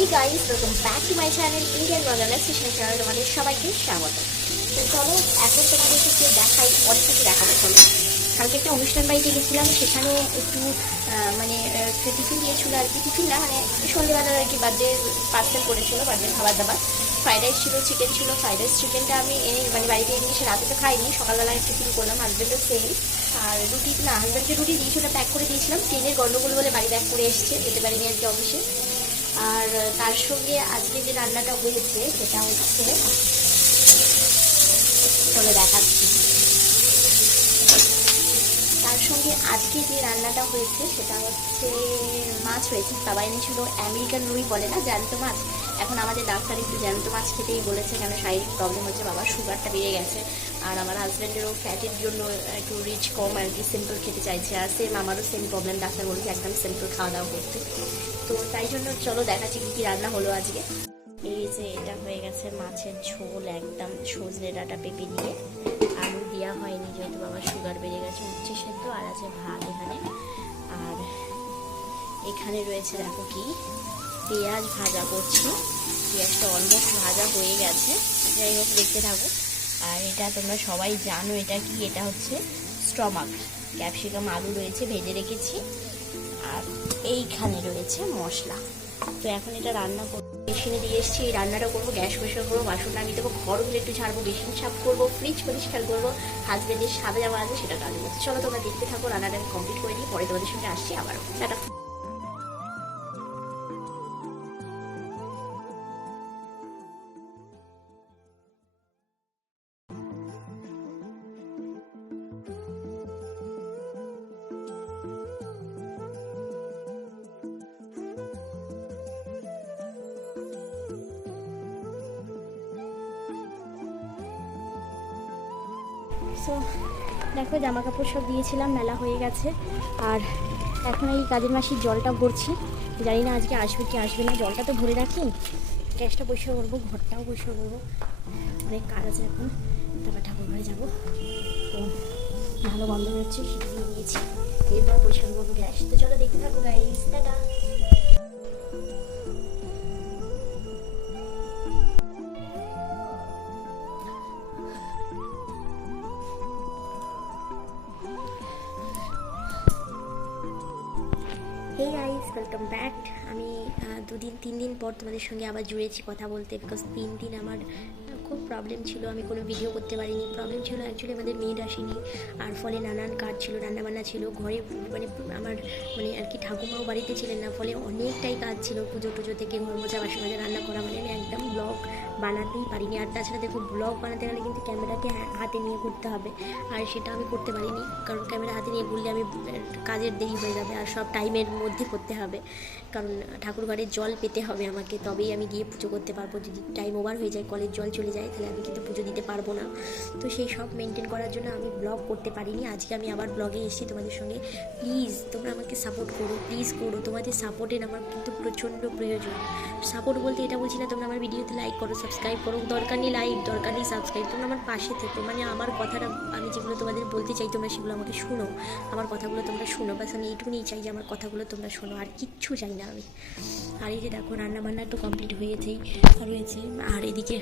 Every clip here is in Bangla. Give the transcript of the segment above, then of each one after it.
এই guys, welcome back to my channel Indian Bangla session channel. তোমাদের সবাইকে স্বাগত। তো চলো এখন তোমাদেরকে দেখাই, অনেক কিছু দেখাবো। চলো, কালকে একটা অনুষ্ঠান বাড়িতে গেছিলাম, সেখানে একটু মানে টিফিন দিয়েছিল আর কি, টিফিন না মানে সন্ধ্যেবেলার আর কি, বার্থডে পার্সেল করেছিল, বার্থডে খাবার দাবার। ফ্রাইড রাইস ছিল, চিকেন ছিল। ফ্রাইড রাইস চিকেনটা আমি এনে মানে বাড়িতে এনে এসে রাতে তো খাইনি, সকালবেলায় টিফিন করলাম, হাজব্যান্ডের সেম। আর রুটি না, হাজব্যান্ডকে রুটি দিয়েছি, ওটা প্যাক করে দিয়েছিলাম। ট্রেনের গন্ডগোল বলে বাড়ি ব্যাক করে এসছে, যেতে পারিনি আর কি অফিসে। আর তার সঙ্গে আজকে যে রান্নাটা হয়েছে সেটা হচ্ছে, চলে দেখাচ্ছি। তার সঙ্গে আজকে যে রান্নাটা হয়েছে সেটা হচ্ছে মাছ হয়েছে। বাবা এনেছিল আমেরিকান রুই, বলে না, জ্যান্ত মাছ। এখন আমাদের ডাক্তার একটু জ্যান্ত মাছ খেতেই বলেছে, কেন শারীরিক প্রবলেম হচ্ছে, বাবার সুগারটা বেড়ে গেছে। আর আমার হাজব্যান্ডেরও ফ্যাটের জন্য একটু রিচ কম আর কি, সিম্পল খেতে চাইছে। আর সেম আমারও সেম প্রবলেম, ডাক্তার বলেছে একদম সিম্পল খাওয়া দাওয়া করতে। তো তাই জন্য চলো দেখাচ্ছি কী কী রান্না হলো আজকে। এই যে এটা হয়ে গেছে মাছের ঝোল, একদম সজনে ডাঁটা পেঁপে দিয়ে, আলু দেওয়া হয়নি যেহেতু বাবার সুগার বেড়ে গেছে। উচ্ছে সেদ্ধ আর আছে ভাত এখানে। আর এখানে রয়েছে দেখো কি, পেঁয়াজ ভাজা করছি। পেঁয়াজটা অলমোস্ট ভাজা হয়ে গেছে, যাই হোক দেখতে থাকো। আর এটা তোমরা সবাই জানো এটা কি, এটা হচ্ছে স্টমাক। ক্যাপসিকাম আলু রয়েছে, ভেজে রেখেছি। আর এইখানে রয়েছে মশলা। তো এখন এটা রান্না করবো, মেশিনে দিয়ে এসেছি, এই রান্নাটা করবো। গ্যাস পরিষ্কার করবো, বাসন নামিয়ে দেবো, ঘরগুলো একটু ছাড়বো, বেসিন সাফ করবো, ফ্রিজ পরিষ্কার করবো, হাজব্যান্ডের সাদা জামা আছে সেটা কাজ করছে। চলো তোমরা দেখতে থাকো, রান্নাটা আমি কমপ্লিট করে নিই, পরে তোমাদের সঙ্গে আসছি আবারও। টাটা। সো দেখো, জামা কাপড় সব দিয়েছিলাম, মেলা হয়ে গেছে। আর এখন এই কাজের মাসির জলটা ভরছি, জানি না আজকে আসবে কি আসবে না। জলটা তো ভরে রাখি, গ্যাসটা পরিষ্কার করবো, ঘরটাও পরিষ্কার করবো, অনেক কাজ আছে এখন। তারপর ঠাকুর ঘরে যাবো। তো ভালো গন্ধ হচ্ছে, সেটা দিয়ে দিয়েছি, এরপর পরিষ্কার করবো গ্যাস। তো চলো দেখতে থাকো guys, tata. Hey guys, welcome back. আমি 2-3 দিন পর তোমাদের সঙ্গে আবার জুড়েছি কথা বলতে, বিকজ 3 দিন আমার খুব প্রবলেম ছিল, আমি কোনো ভিডিও করতে পারিনি। প্রবলেম ছিল অ্যাকচুয়ালি আমাদের মেড আসেনি, আর ফলে নানান কাজ ছিল, রান্নাবান্না ছিল ঘরে, মানে আমার মানে আর কি ঠাকুমাও বাড়িতে ছিলেন না, ফলে অনেকটাই কাজ ছিল। পুজো টুজো থেকে ঘর মোছা, বাসন মাজা, রান্না করা, মানে আমি একদম ব্লগ বানাতেই পারিনি। আর তাছাড়া দেখো, ব্লগ বানাতে গেলে কিন্তু ক্যামেরাকে হাতে নিয়ে করতে হবে, আর সেটা আমি করতে পারিনি, কারণ ক্যামেরা হাতে নিয়ে ঘুরলে আমি কাজের দেরি হয়ে যাবে, আর সব টাইমের মধ্যে করতে হবে, কারণ ঠাকুর ঘরে জল পেতে হবে আমাকে, তবেই আমি গিয়ে পুজো করতে পারবো। যদি টাইম ওভার হয়ে যায়, কলের জল চলে যায়, তাহলে আমি কিন্তু পুজো দিতে পারবো না। তো সেই সব মেনটেন করার জন্য আমি ব্লগ করতে পারিনি। আজকে আমি আবার ব্লগে এসেছি তোমাদের সঙ্গে। প্লিজ তোমরা আমাকে সাপোর্ট করো, প্লিজ করো, তোমাদের সাপোর্টের আমার কিন্তু প্রচণ্ড প্রয়োজন। সাপোর্ট বলতে এটা বলছি না তোমরা আমার ভিডিওতে লাইক করো, সাবস্ক্রাইব করো, দরকার নেই লাইক, দরকার নেই সাবস্ক্রাইব, তোমরা আমার পাশে থেকো, মানে আমার কথাটা আমি যেগুলো তোমাদের বলতে চাই তোমরা সেগুলো আমাকে শোনো, আমার কথাগুলো তোমরা শোনো, বাস আমি এইটুকুনি চাই যে আমার কথাগুলো তোমরা শোনো, আর কিচ্ছু চাই না আমি। আর এই যে দেখো, রান্নাবান্না একটু কমপ্লিট হয়েছে। আর এদিকে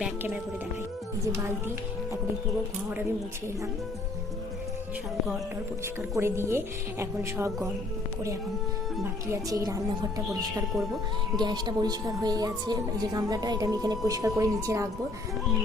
ব্যাক ক্যামেরা করে দেখাই, এই যে বালতি, এখন এই পুরো ঘর আমি মুছে এলাম, সব ঘর টর পরিষ্কার করে দিয়ে এখন সব ঘর করে, এখন বাকি আছে এই রান্নাঘরটা পরিষ্কার করব। গ্যাসটা পরিষ্কার হয়ে গেছে, এই যে গামলাটা, এটা আমি এখানে পরিষ্কার করে নিচে রাখবো, মানে